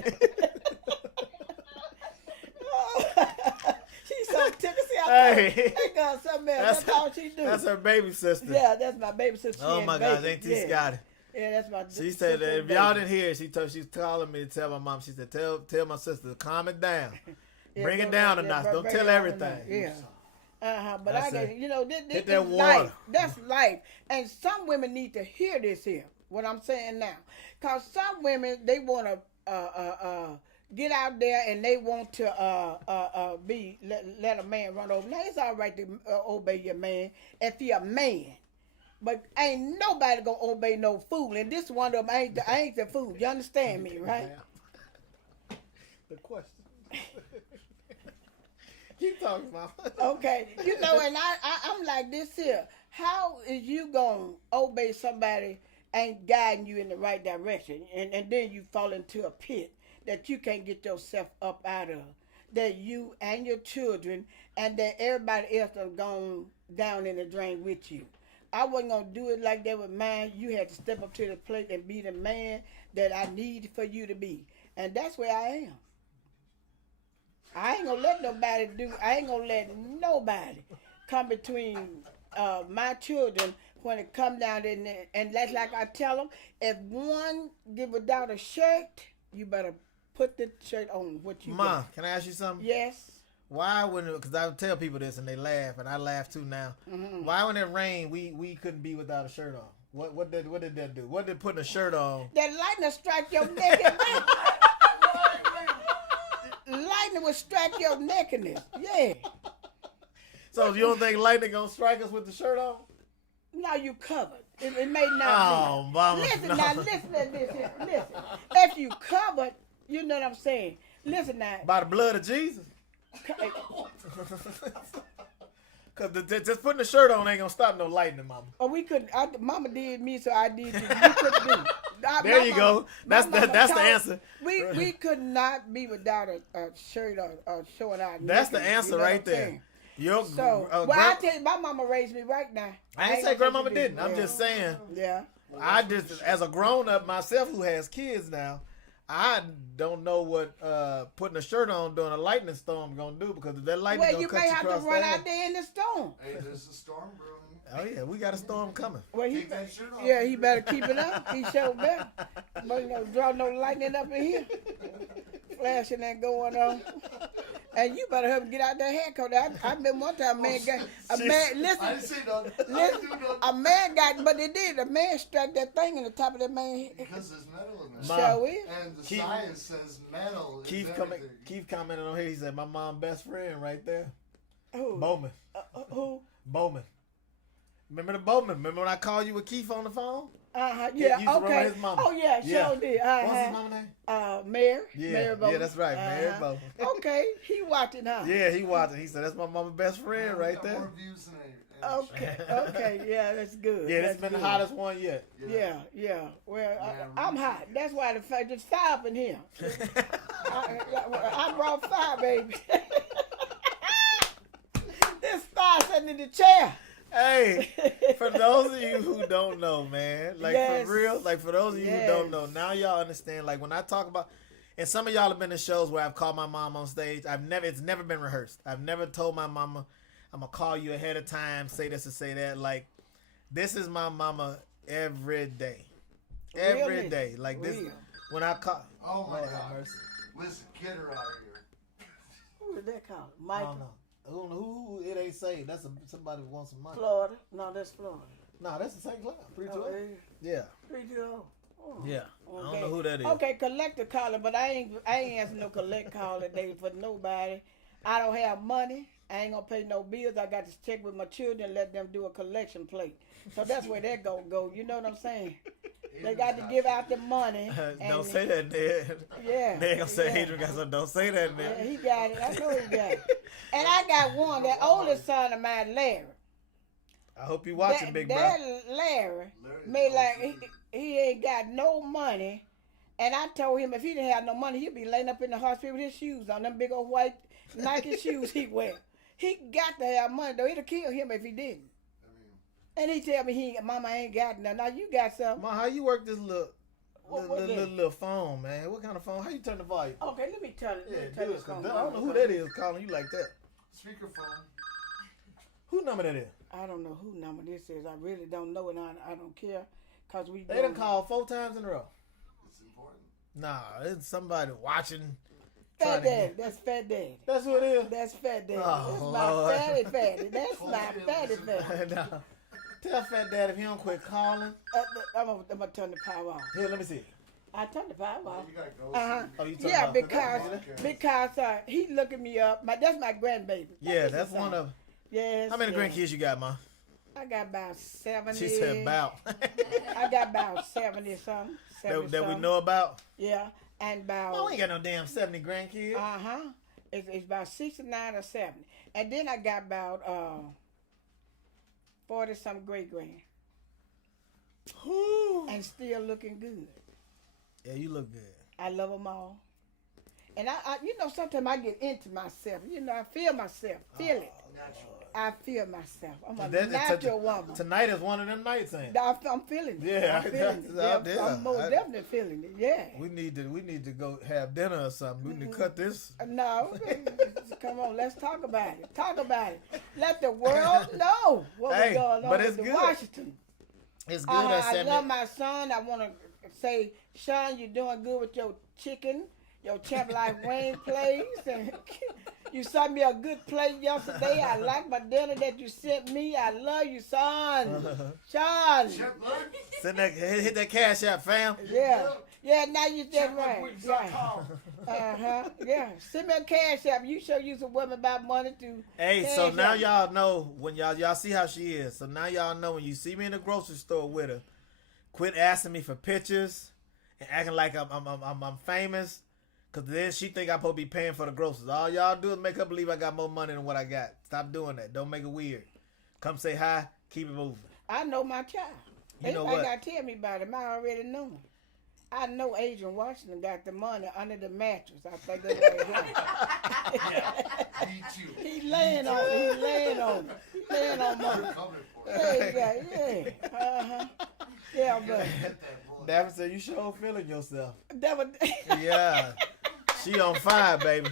She's so tickled. Hey. Ain't got something else. That's all she do. That's her baby sister. Yeah, that's my baby sister. Oh my gosh, ain't she Scotty? Yeah, that's my. She said that if y'all didn't hear, she's calling me to tell my mom. She said, tell my sister to calm it down, bring it down a notch. Don't tell everything. Yeah. But that's this hit is that water. life. That's life. And some women need to hear this here. What I'm saying now, cause some women they want to get out there and they want to let a man run over. Now it's all right to obey your man if he a man. But ain't nobody gonna obey no fool, and this one of them I ain't the fool. You understand me, right? The question. Keep talking, Mama. Okay, and I'm like this here. How is you gonna obey somebody ain't guiding you in the right direction, and then you fall into a pit that you can't get yourself up out of, that you and your children and that everybody else have gone down in the drain with you. I wasn't going to do it like that with mine. You had to step up to the plate and be the man that I need for you to be. And that's where I am. I ain't going to let nobody come between my children when it come down there. And that's like I tell them, if one get without a shirt, you better put the shirt on what you Ma, got. can I ask you something? Yes. Why when, because I would tell people this and they laugh, and I laugh too now. Mm-hmm. Why when it rained, we couldn't be without a shirt on? What did that do? What did putting a shirt on? That lightning strike your neck. Lightning will strike your nakedness. Yeah. So you don't think lightning gonna strike us with the shirt on? No, you covered. It may not be. Oh, mama. Listen no. Now, listen to this here. Listen. If you covered, you know what I'm saying. Listen now. By the blood of Jesus. Cause just putting the shirt on ain't gonna stop no lightning, Mama. Oh, we couldn't. Mama did me, so I did you. We couldn't do. There you go. That's the answer. We could not be without a shirt or showing out. That's the answer right there. Your So, I tell you, my mama raised me right now. I ain't say gonna grandmama take you didn't. I'm yeah. just saying. Yeah. I just, as a grown up myself who has kids now, I don't know what putting a shirt on during a lightning storm gonna do, because if that lightning gonna you cut may you have to across run the out there in the storm. Hey, there's a storm brewing. Oh yeah, we got a storm coming. Well, Take that shirt off. yeah, he better keep it up. He sure better. But draw no lightning up in here. Flashing and going on. And you better help him get out that haircut. I been one time a man got a man. I Listen, didn't say nothing. I listen. didn't do nothing. A man got, but they did. A man struck that thing in the top of that man. Because there's metal in Ma- there. So is. And the Keith- science says metal is everything. Keith commented on here. He said, "My mom's best friend right there, Who? Bowman. Who? Bowman. Remember the Bowman? Remember when I called you with Keith on the phone? Yeah. He used to run Okay. his mama. Oh yeah, Yeah. sure did. What's his mama name? Mary. Yeah, Mary Bowman. yeah, that's right, Mary Bowman. Okay, he watching, huh? Yeah, he watching. He said, "That's my mama's best friend right Got there." More views than Okay, yeah, that's good. Yeah, this That's been the good. hottest one yet. Yeah. Well, Yeah, I'm hot. That's why there's fire up in here. I brought fire, baby. This fire sitting in the chair. Hey, for those of you who don't know, man, like Yes. for real, like for those of you who don't Yes. know, now y'all understand. Like when I talk about, and some of y'all have been in shows where I've called my mom on stage. It's never been rehearsed. I've never told my mama, I'm gonna call you ahead of time, say this or say that. Like this is my mama every day, every day. Really? Like this Real. when I call. Oh my Lord have God. mercy. Listen, get her out of here. Who is that called? I Michael? don't know. Who it ain't saved. That's somebody who wants some money. Florida? No, that's Florida. No, that's the St. Cloud. Pretty Oh, sure. yeah. Yeah. 320. Oh. Yeah. I Okay. don't know who that is. Okay, collect the caller, but I ain't answering no collect call today for nobody. I don't have money. I ain't gonna pay no bills. I got to check with my children, let them do a collection plate. So that's where that gonna go. You know what I'm saying? They got to give out the money. Don't say that, Ned. Yeah. They ain't gonna say yeah. Adrian got something. Don't say that, Yeah, Ned. he got it. I know he got it. And I got one, that oldest son of mine, Larry. I hope you watching, big bro. that Larry made like he ain't got no money. And I told him if he didn't have no money, he'd be laying up in the hospital with his shoes on, them big old white Nike shoes he wear. He got to have money, though. It'll kill him if he didn't. And he tell me Mama ain't got none. Now you got some. Ma, how you work this What is little phone, man? What kind of phone? How you turn the volume? Okay, let me turn it. Yeah, Let me turn do it. this 'Cause phone I don't know who on. that is calling you like that. Speakerphone. Who number that is? I don't know who number this is. I really don't know, and I don't care. Cause we They done called 4 times in a row. It's important. Nah, it's somebody watching. Fat trying to Daddy. get- That's Fat Daddy. That's what it is. That's Fat Daddy. Oh, That's Lord. my fatty. That's my fatty. Nah. Tell Fat Dad if he don't quit calling. I'm gonna turn the power off. Here, let me see. I turned the power off. You gotta go. Uh-huh. Oh, you talking Yeah, about- because he looking me up. That's my grandbaby. Yeah, that's one of. Yes. How many yes. grandkids you got, Ma? I got about 70. She said about. I got about 70 something. 70 that we something. know about. Yeah, and about. Oh, we ain't got no damn 70 grandkids. It's about 69 or 70, and then I got about 40 some great grand, and still looking good. Yeah, you look good. I love them all. And I sometimes I get into myself. I feel myself. Feel it. I feel myself. I'm a natural woman. Tonight is one of them nights, ain't it? I'm feeling it. Yeah, I'm feeling it. I'm most definitely feeling it. Yeah. We need to go have dinner or something. We need to cut this. No, come on, let's talk about it. Talk about it. Let the world know what's going on but it's with good. Washington. It's good. I love my son. I want to say, Sean, you're doing good with your chicken, your Champ Life wing plays, and you sent me a good plate yesterday. I like my dinner that you sent me. I love you, son. Sean. Send that, hit that cash app, fam. Yeah. Yeah, now you just right. Yeah. Yeah. Send me a cash app. You show you some women about money too. Hey, so now y'all know when y'all see how she is. So now y'all know when you see me in the grocery store with her, quit asking me for pictures and acting like I'm famous. Cause then she think I'm supposed to be paying for the groceries. All y'all do is make her believe I got more money than what I got. Stop doing that. Don't make it weird. Come say hi. Keep it moving. I know my child. You know Everybody what? got to tell me about him. I already know him. I know Adrian Washington got the money under the mattress. I think that's what he Me too. He lay laying on me. He laying on me. He laying on You're me. coming for it. Yeah. Uh-huh. Yeah, but Hit that boy. Daphne said you sure feeling yourself. that was Yeah. She on fire, baby.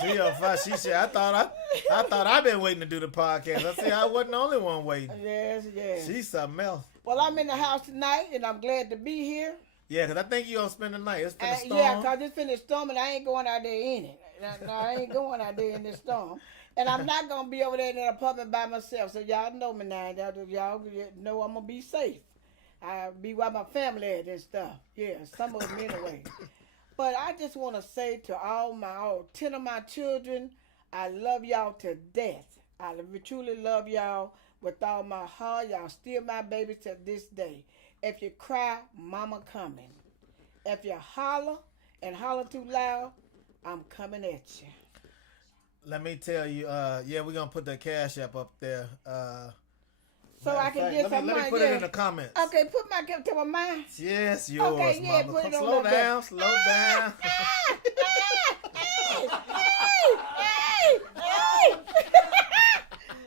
She on fire. She said, I thought I've been waiting to do the podcast. I said I wasn't the only one waiting. yes. She's something else. Well, I'm in the house tonight, and I'm glad to be here. Yeah, because I think you gonna spend the night. It's finna storm. Yeah, because it's finished storming. I ain't going out there in it. No, I ain't going out there in this storm. And I'm not going to be over there in the apartment by myself. So y'all know me now. Y'all know I'm going to be safe. I'll be with my family at and stuff. Yeah, some of them anyway. But I just want to say to all 10 of my children, I love y'all to death. I truly love y'all with all my heart. Y'all still my babies to this day. If you cry, mama coming. If you holler and holler too loud, I'm coming at you. Let me tell you, yeah, we're gonna put the Cash App up there. So I can get some let money. me put it in the comments. Okay, put my gift to my mind. Yes, yours, Okay, yeah, mama. put it on Slow the down, back. slow down. Hey.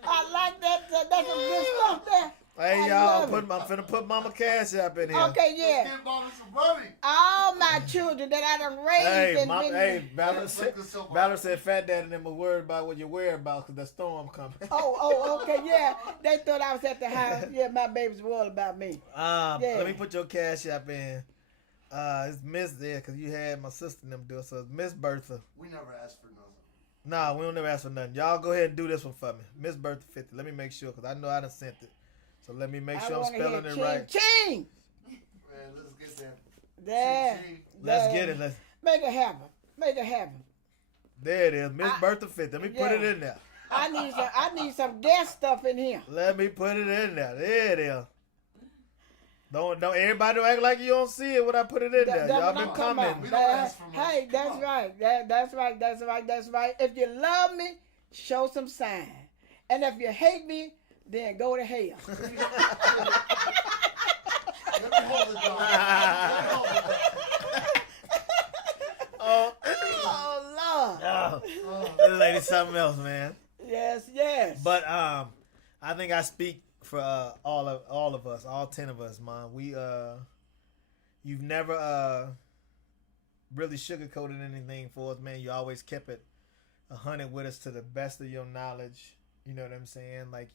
I like that. That's some good stuff there. Hey, I y'all, love it. I'm finna put Mama Cash App in here. Okay, Let's yeah. give Mama some money. All my children that I done raised Hey, and Mama, been. hey, Ballard Let's said, take this up. Ballard said Fat Dad and them were worried about what you're worried about because the storm coming. Oh, okay, yeah. They thought I was at the house. Yeah, my baby's worried about me. Yeah. Let me put your Cash App in. It's Miss there because you had my sister and them do it. So it's Miss Bertha. We never asked for nothing. Nah, we don't never ask for nothing. Y'all go ahead and do this one for me. Miss Bertha 50. Let me make sure because I know I done sent it. So let me make sure I'm spelling it right. Ching! Man, let's get that. There. Let's get it. Make it happen. Make it happen. There it is. Miss Bertha 50. Let me put it Yeah. in there. I need some gas stuff in here. Let me put it in there. There it is. Don't everybody act like you don't see it when I put it in there. That's Y'all what been I'm talking about. coming. We don't ask for much. Hey, that's Come on. right. That's right. If you love me, show some sign. And if you hate me, then go to hell. Let me hold it down. Let me hold it Oh, Oh Lord. oh, this lady something else, man. Yes. But I think I speak for all of us, all 10 of us, man. You've never really sugarcoated anything for us, man. You always kept it 100 with us to the best of your knowledge. You know what I'm saying? Like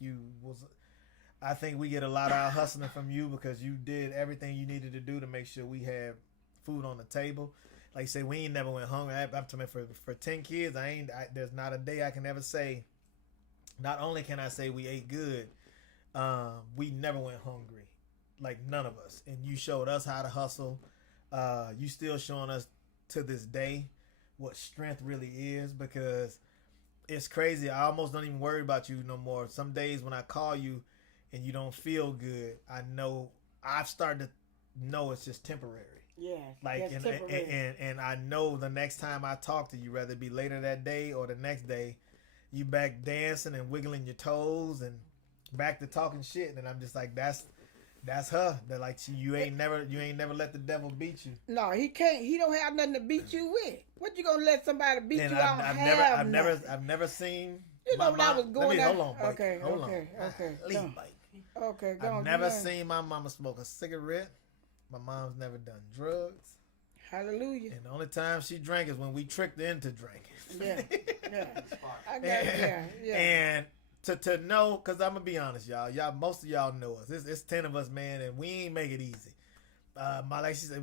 I think we get a lot out hustling from you because you did everything you needed to do to make sure we had food on the table. Like I say, we ain't never went hungry. I'm telling you, for 10 kids, there's not a day I can ever say. Not only can I say we ate good, we never went hungry, like none of us. And you showed us how to hustle. You still showing us to this day what strength really is, because it's crazy. I almost don't even worry about you no more. Some days when I call you and you don't feel good, I've started to know it's just temporary. Yeah. Like, and I know the next time I talk to you, whether it be later that day or the next day, you back dancing and wiggling your toes and back to talking shit. And I'm just like, that's her. That like you ain't never let the devil beat you. No, he can't. He don't have nothing to beat you with. What you gonna let somebody beat And you? I've never seen. You know my when I mom- was going Let me out. hold on, Mike. Okay. Hold on. Go. Leave, Mike. Okay, go on. I've never go on. seen my mama smoke a cigarette. My mom's never done drugs. Hallelujah. And the only time she drank is when we tricked her into drinking. Yeah. I got yeah. And to know, because I'm gonna be honest, y'all, most of y'all know us. It's 10 of us, man, and we ain't make it easy. Like she said,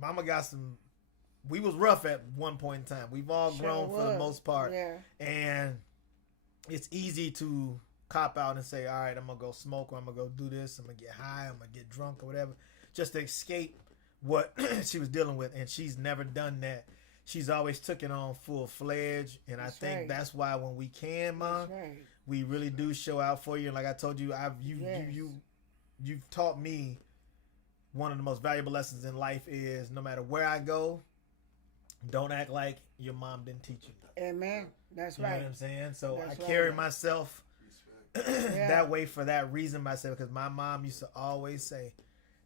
mama got some. We was rough at one point in time. We've all grown for the most part. Yeah. And it's easy to cop out and say, all right, I'm gonna go smoke, or I'm gonna go do this, I'm gonna get high, I'm gonna get drunk or whatever, just to escape what she was dealing with. And she's never done that. She's always took it on full-fledged, and I think that's why when we can, Mom, we really do show out for you. And like I told you, you've taught me one of the most valuable lessons in life is no matter where I go, don't act like your mom didn't teach you nothing. Amen. That's You right. know what I'm saying? So That's I carry right. myself that way for that reason myself, because my mom used to always say,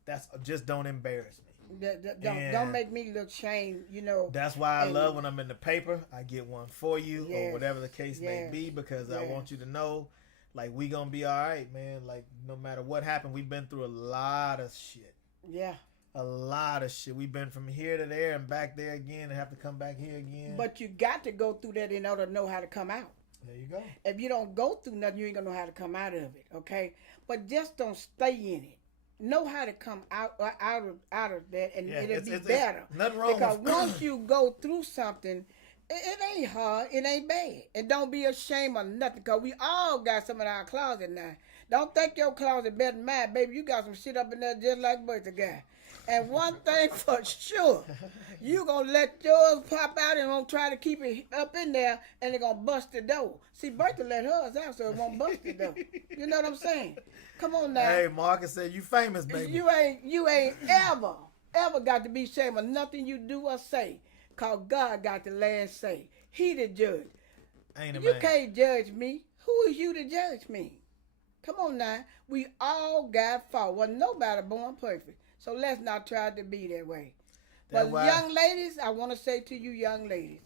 "That's just don't embarrass me." Don't make me look shame. You know. That's why I love when I'm in the paper. I get one for you, Yes, or whatever the case may yes, be, because I yes. want you to know, like, we gonna be all right, man. Like, no matter what happened, we've been through a lot of shit. Yeah. A lot of shit. We've been from here to there and back there again, and have to come back here again. But you got to go through that in order to know how to come out. There you go. If you don't go through nothing, you ain't gonna know how to come out of it. Okay, but just don't stay in it. Know how to come out of that, and it'll be better. Nothing wrong. Because once you go through something, it ain't hard. It ain't bad. And don't be ashamed of nothing. Because we all got some in our closet now. Don't think your closet better than mine, baby. You got some shit up in there just like Bertha got. And one thing for sure, you gonna let yours pop out and gonna try to keep it up in there, and they're gonna bust the door. See, Bertha let hers out so it won't bust the door. You know what I'm saying? Come on now. Hey, Marcus said you famous, baby. You ain't ever got to be ashamed of nothing you do or say, cause God got the last say. He the judge. Ain't it, You man? can't judge me. Who is you to judge me? Come on now. We all got fault. Wasn't nobody born perfect. So let's not try to be that way. But young ladies, I want to say to you young ladies,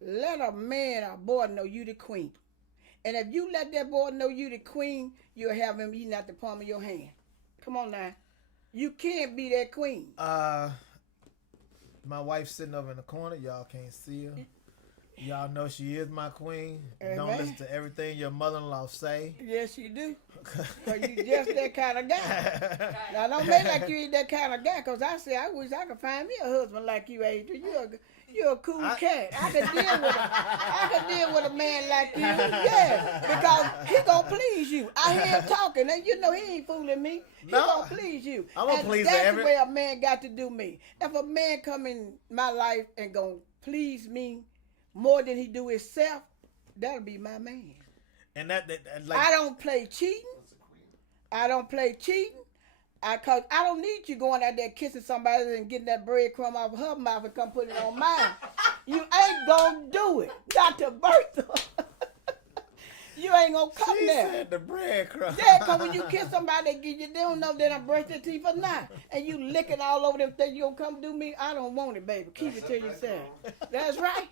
let a man or boy know you the queen. And if you let that boy know you the queen, you'll have him eating out the palm of your hand. Come on now. You can't be that queen. My wife's sitting over in the corner. Y'all can't see her. Y'all know she is my queen. Amen. Don't listen to everything your mother-in-law say. Yes, you do. Because you just that kind of guy. Now, don't make like you ain't that kind of guy, because I wish I could find me a husband like you, Adrian. You're a cool cat. I could deal with a man like you. Yeah, because he gonna please you. I hear him talking, and you know he ain't fooling me. He gonna please you. I'm gonna please that's the way a man got to do me. If a man come in my life and gonna please me more than he do himself, that'll be my man. And that like, I don't play cheating. I don't play cheating. Cause I don't need you going out there kissing somebody and getting that breadcrumb off of her mouth and come put it on mine. You ain't gonna do it. Not to Bertha. You ain't gonna come she there. said the breadcrumb. Yeah, cause when you kiss somebody, they don't know if they done brushed their teeth or not, and you licking all over them things. You gonna come do me? I don't want it, baby. Keep it to yourself. That's right.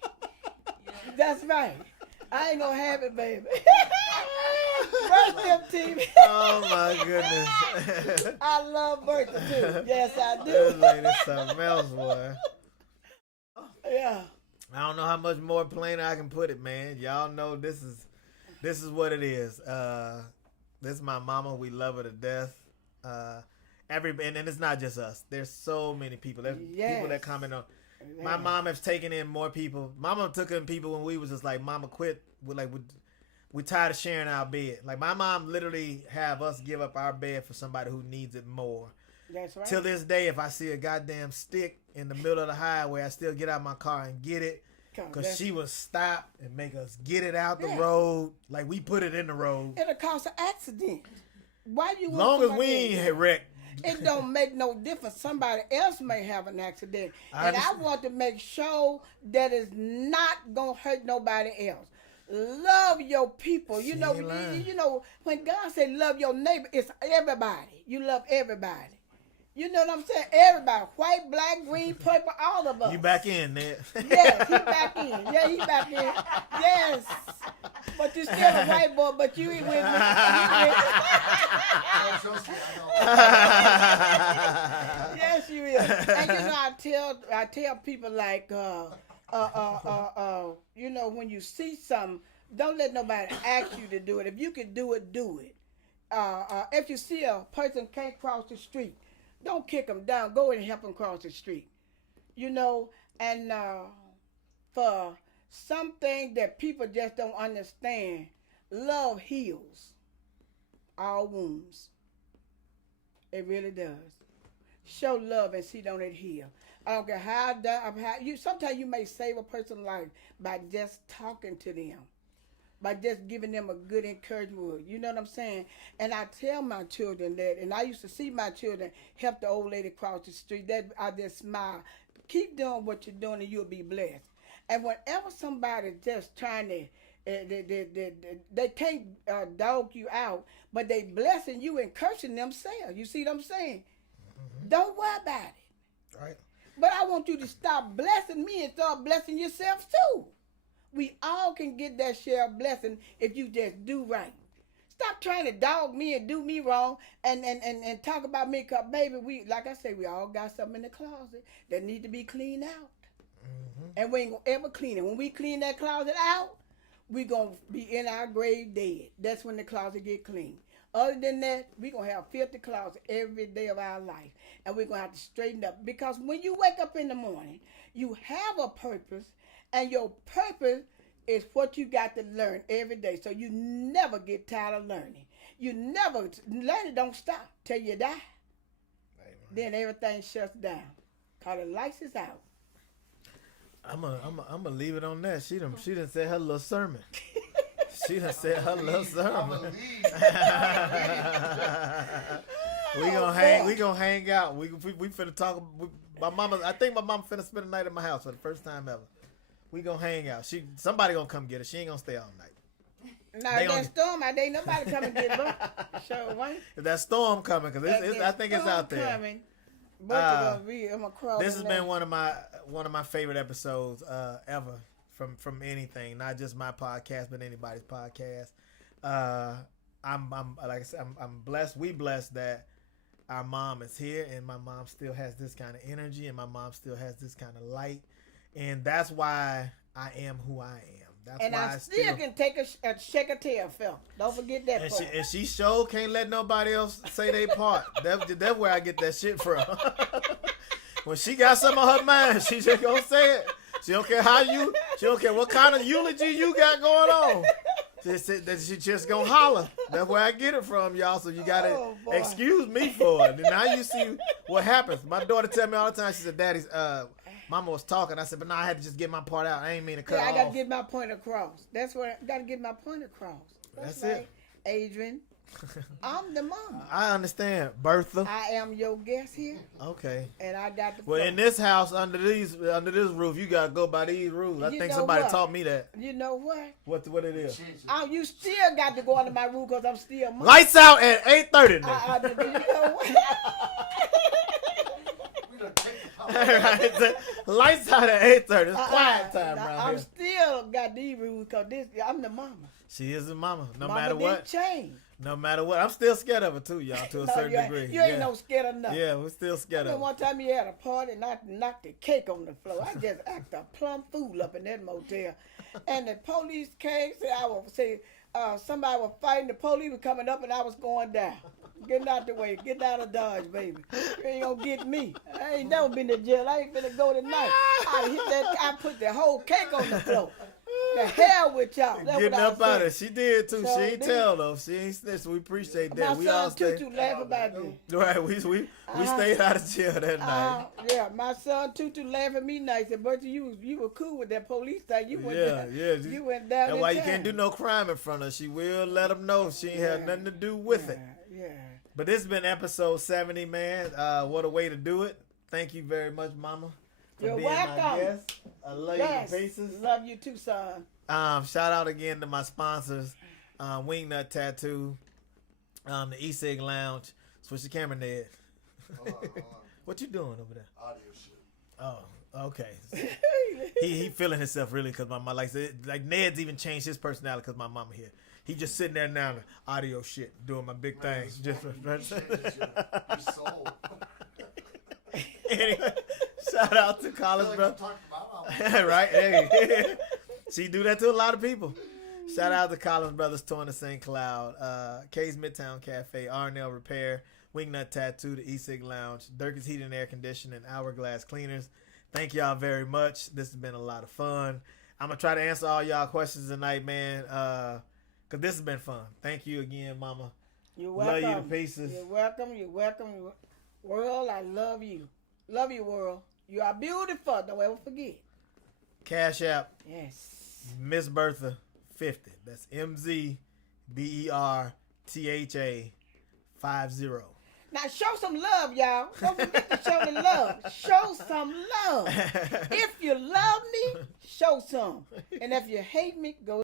That's right. I ain't gonna have it, baby. Brush them teeth. Oh my goodness. I love Bertha too. Yes, I This do. lady's something else, boy. Yeah. I don't know how much more plainer I can put it, man. Y'all know this is what it is. This is my mama. We love her to death. And it's not just us. There's so many people. There's people that comment on. My mom has taken in more people. Mama took in people when we was just like, Mama quit. We tired of sharing our bed. Like, my mom literally have us give up our bed for somebody who needs it more. That's right. Till this day, if I see a goddamn stick in the middle of the highway, I still get out my car and get it. Because she would stop and make us get it out the road. Like, we put it in the road. It'll cause an accident. Why you want Long as we ain't wrecked. It don't make no difference. Somebody else may have an accident. I want to make sure that it's not going to hurt nobody else. Love your people. You know, when God said love your neighbor, it's everybody. You love everybody. You know what I'm saying? Everybody. White, black, green, purple, all of us. You back in there. Yes, he back in. Yeah, he back in. Yes. But you still a white boy, but you ain't with me. Yes, you is. And you know, I tell people like, you know, when you see something, don't let nobody ask you to do it. If you can do it, do it. If you see a person can't cross the street, don't kick them down. Go and help them cross the street. You know, and for something that people just don't understand, love heals all wounds. It really does. Show love and see don't it heal. I don't care how you. Sometimes you may save a person's life by just talking to them, by just giving them a good encouragement word. You know what I'm saying? And I tell my children that, and I used to see my children help the old lady cross the street. That I just smile. Keep doing what you're doing, and you'll be blessed. And whenever somebody's just trying to, they can't dog you out, but they blessing you and cursing themselves. You see what I'm saying? Mm-hmm. Don't worry about it. Right. But I want you to stop blessing me and start blessing yourself too. We all can get that share of blessing if you just do right. Stop trying to dog me and do me wrong and talk about me. Cause baby, we like I said, we all got something in the closet that need to be cleaned out. Mm-hmm. And we ain't gonna ever clean it. When we clean that closet out, we gonna be in our grave dead. That's when the closet get clean. Other than that, we gonna have filthy closet every day of our life. And we're gonna have to straighten up. Because when you wake up in the morning, you have a purpose, and your purpose is what you got to learn every day. So you never get tired of learning. You never learning don't stop till you die. Amen. Then everything shuts down. Cause the lights is out. I'm gonna leave it on that. She done said her little sermon. She done said her little sermon. We gonna hang out. We finna talk. My mama. I think my mama finna spend the night at my house for the first time ever. We gonna hang out. Somebody gonna come get her. She ain't gonna stay all night. Now if that storm out there, ain't nobody come and get her. Sure, right? If that storm coming, cause I think it's out there. Coming, this has been one of my favorite episodes ever from anything, not just my podcast, but anybody's podcast. I'm like I said, I'm blessed. We blessed that our mom is here, and my mom still has this kind of energy, and my mom still has this kind of light, and that's why I am who I am. That's and why I still can take a shake a tail, Phil. Don't forget that part. And she sure can't let nobody else say their part. That's where I get that shit from. When she got something on her mind, she just gonna say it. She don't care she don't care what kind of eulogy you got going on. She just gonna holler. That's where I get it from, y'all. So you gotta excuse me for it. And now you see what happens. My daughter tell me all the time. She said, "Daddy's Mama was talking." I said, "But no, I had to just get my part out. I ain't mean to cut her off." I gotta get my point across. That's what I gotta get my point across. That's right, it, Adrian. I'm the mama. I understand, Bertha. I am your guest here. Okay. And I got the. Well, in this house, under this roof, you gotta go by these rules. I think somebody taught me that. You know what? What it is? You still got to go under my roof because I'm still. Mama. Lights out at 8:30. You know what? Right. Lights out at 8:30. It's quiet time around here. I'm still got these rules because I'm the mama. She is the mama, mama matter what. Change. No matter what. I'm still scared of her too, y'all, to a certain degree. You ain't no scared of nothing. Yeah, we're still scared of her. One time you had a party and I knocked the cake on the floor. I just acted a plumb fool up in that motel. And the police came, somebody was fighting, the police was coming up and I was going down. Getting out the way. Get out of Dodge, baby. You ain't gonna get me. I ain't never been to jail. I ain't finna go tonight. I put the whole cake on the floor. The hell with y'all. That's getting up out of it. She did too. So she ain't tell though. She ain't snitch. We appreciate that. My son Tutu laugh about this. Right. We stayed out of jail that night. Yeah, my son Tutu laughed at me nice. Said, "But you were cool with that police thing. You went down. You went down. That's why you can't do no crime in front of her. She will let them know she ain't had nothing to do with it. Yeah. But this has been episode 70, man. What a way to do it. Thank you very much, Mama. You're welcome. My guest. I love you to pieces. Love you too, son. Shout out again to my sponsors, Wingnut Tattoo, the E-Sig Lounge. Switch the camera, Ned. Hold on. What you doing over there? Audio shit. Oh, okay. he feeling himself really because my mom like Ned's even changed his personality because my mama here. He just sitting there now, audio shit, doing my big things. Just your soul. Anyway, shout out to Collins, bro. Right? Hey. She do that to a lot of people. Shout out to Collins Brothers, Torn to St. Cloud, K's Midtown Cafe, Arnell Repair, Wingnut Tattoo, the E-Sig Lounge, Durkins Heating and Air Conditioning, Hourglass Cleaners. Thank y'all very much. This has been a lot of fun. I'm going to try to answer all y'all questions tonight, man, because this has been fun. Thank you again, Mama. You're welcome. Love you to pieces. You're welcome. You're welcome. World, I love you. Love you, world. You are beautiful. Don't ever forget. Cash App. Yes. Miss Bertha 50. That's MZBERTHA 50. Now show some love, y'all. Don't forget to show the love. Show some love. If you love me, show some. And if you hate me, go